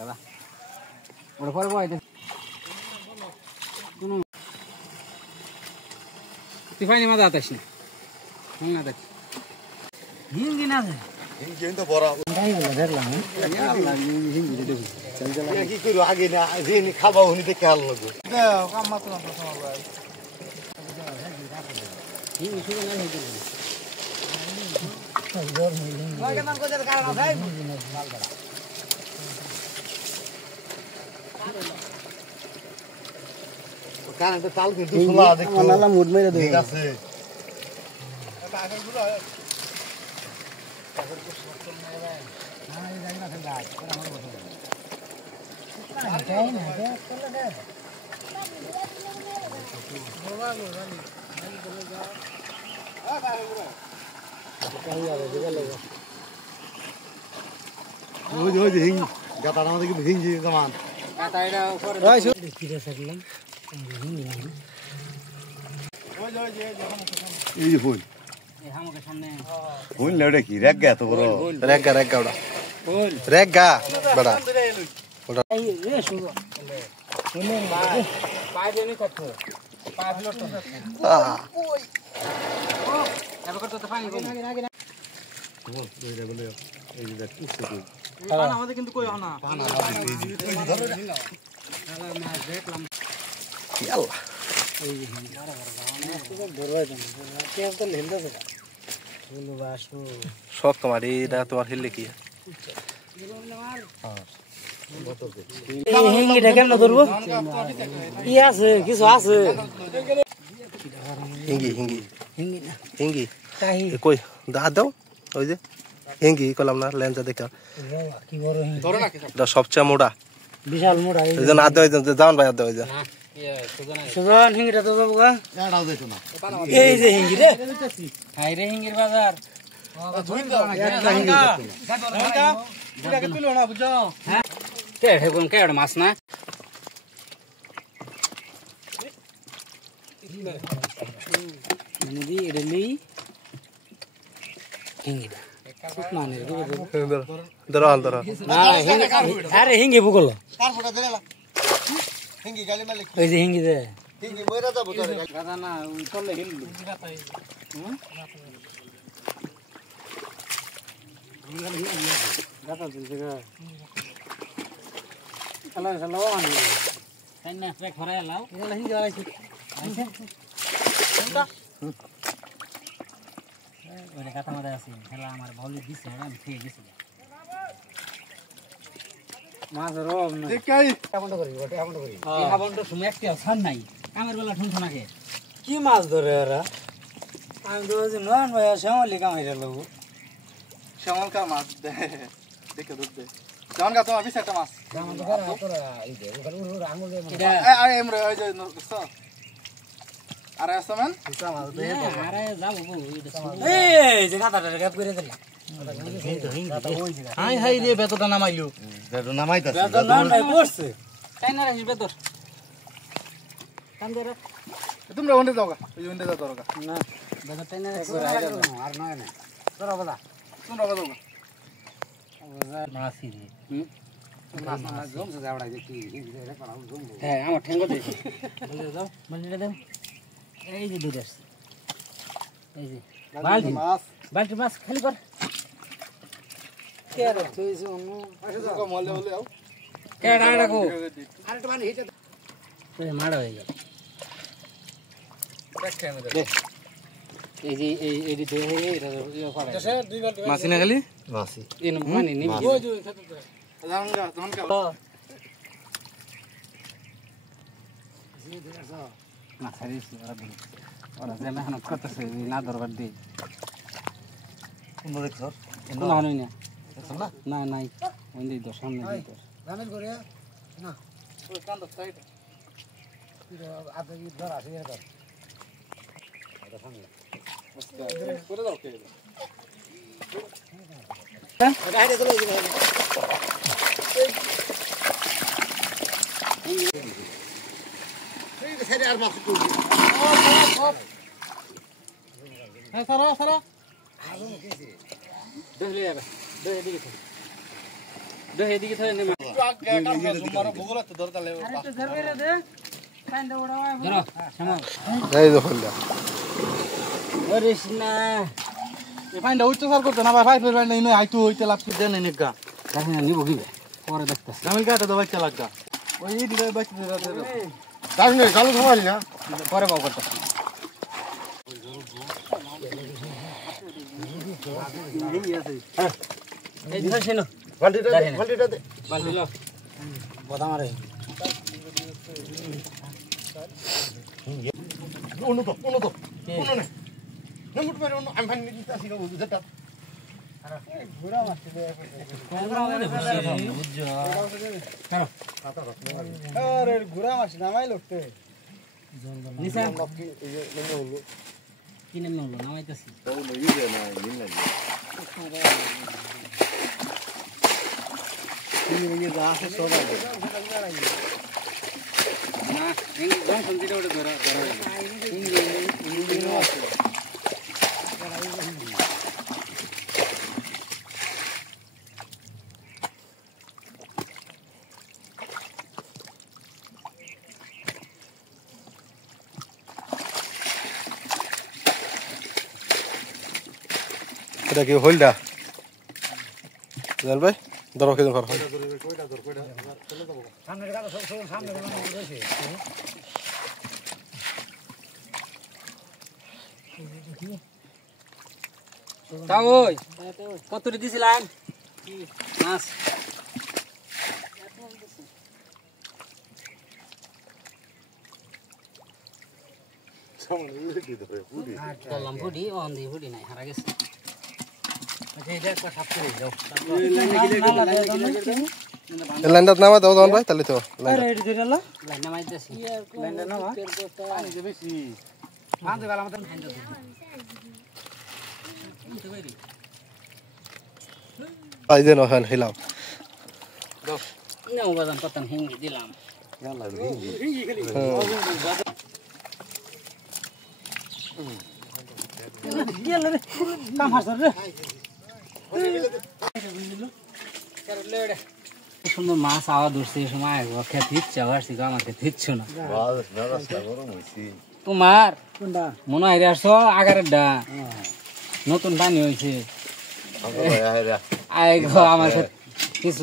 ওটা পরে বয় তুই ফাইনি মজা আতাস না না দেখ হিন্দি না হিন্দি তো বড় দেখলাম কি করবো আগে না যে খাবা উনি দেখে ভালো লাগবে চাল কিন্তু মুড মেরে ঠিক আছে গাতার আমাদের কিন্তু হিংজি সমান এই যে ফুল ফুল ওটা কি রেগা এত বড় রেগা ওটা রেগা বড়া ওটা আমাদের কিন্তু কই না শখ তোমার এটা তোমার হিললে কি হিঙ্গিটা কেমন ধরবো কি আছে কিছু আছে হিঙ্গি হিঙ্গি হিঙ্গি কই হাত দাও ওই যে হিঙ্গি করলাম না লেন্সা দেখা কি বড় এটা সবচেয়ে মোটা বিশাল মোটা এই জন্য হাত দেওয়া যান ভাই হাত দেওয়া যায় সুজন হিঙ্গিটা তো দেবো গা এই যে হিঙ্গি রে হাই রে হিঙ্গির বাজার কেড়ে মাছ না মানে দি এটা লই হিঙ্গিটা ধরো হাল ধরো আরে হিঙ্গি বুকল ওই যে হিঙ্গি দে গাদা না চলে গেল গাদা জায়গা কালা কালা আনি তাই না ট্রেক ভরাই লাও এগুলা হিঙ্গি আইছে কোনটা ওরে কথা মাথায় আছে খেলা আমার ভালো দিছে আমি খেয়ে গেছি মাছ রব না দেখাই কেমন করি ওটা কেমন করি এই হাবনটা সময় একটা ছান নাই কামের বেলা ঠুন ঠুনাকে কি মাছ ধরে এরা আমি তো যে নন ভাই শ্যামলি কামাইরা লব শ্যামল কা মাছ দেখে দুধ জান গা তোমার বিশটা মাছ জামান তো করা তোরা এই যে ওখানে উড় আঙ্গুল দে আরে এমরে ওই যে নষ্ট আরে আসমান আরে যাবো এই যে গাতাটা গ্যাপ করে দিলা হাই হাই রে বেতটা নামাইলো বেটো নামাইতাছে বেতটা নামাই পড়ছে তাই না রাখিস বেতর কাম দে রে তোমরা ওন্ডে যাও গা ওই ওন্ডে যাও তোরা না বেতর তাই না রাখিস আর নয় না তোরা বলা তোমরা যাও গা মাছি রে মাছ না জমছে যাওড়া দেখি রে করা জমবো হ্যাঁ আমার ঠেঙ্গো দে বলে দাও মানে দাও এই যে দুধ আসছে এই যে বালতি মাছ খালি কর কে রে তুই শুনো আসো তো মলে হলে আও কে ডাকো আরেকটা পানি হিটে তুই মাড়া হয়ে গেল দেখে আমি দে এই যে এই যে এটা করে দেশে দুই বালতি মাছ না খালি মাছি এই পানি নিবি ওই যে জান গা তখন কা না সারিস ওরা যে মেহনত করতেছে না দরবার দি কোন দেখছ কোন হনই না না না নাই ওই তো সামনে দিই তো রামেল করে না ওই কান্দ সাইড আপনি ধর আসে এটা এটা সামনে করে দাও কে গাড়ি চলে যাবে এই ছেড়ে আর মাছ করবি হ্যাঁ সারা সারা দেখলে যাবে দে এদিকে থাকে দে এদিকে থাকে এই দেখুন না পানিটা উচ্চসার করতে না ভাই পাইপের পানি নাই আইতু হইতে লাভ কি দেন নেগা দেখেন নিব কি পরে দেখতেছি জামিল কাটা তো বাচ্চা লাগা ওই দিলে বাচ্চা দিরা তাই না চালু খাওয়ালি না পরে পাও করতেছি এই ধর ছিল বালতিটা দে বালতি লো বদা মারে উনো তো নে নমুট মারে উনো আমি ফানি দিতে আসি গো যেটা ঘোড়া মারতে দে আরে ঘোড়া মাছ নামাই লটতে নিসা এই হলো কি নাম হলো নামাইতেছি তো লইয়ে না নিন লাগে এই গা আছে সব আছে না এই গন সন্তিটা ওটা ধরা এটা কি হইলডা জান ভাই ধরো কেন কর সামনে কাটা সব সামনে রয়েছে তা ওই কত দিছিলাম মাছ করলাম ফুটি অন দিয়ে ফুটি নাই হারা গেছে লাইনটা নামা দাও দাও ভাই তাহলে তো লাইন নামাইতেছি বেশি আই দেন ওখান হিলাও নাও বাদাম পাতান হিঙ্গি দিলাম সুন্দর মাছ আওয়া ধরছে এই সময় খেতে ইচ্ছা আসছি আমার খেতে ইচ্ছো না তোমার মনে হয় আসছো আগারের ডা নতুন পানি হয়েছে আমার কিছু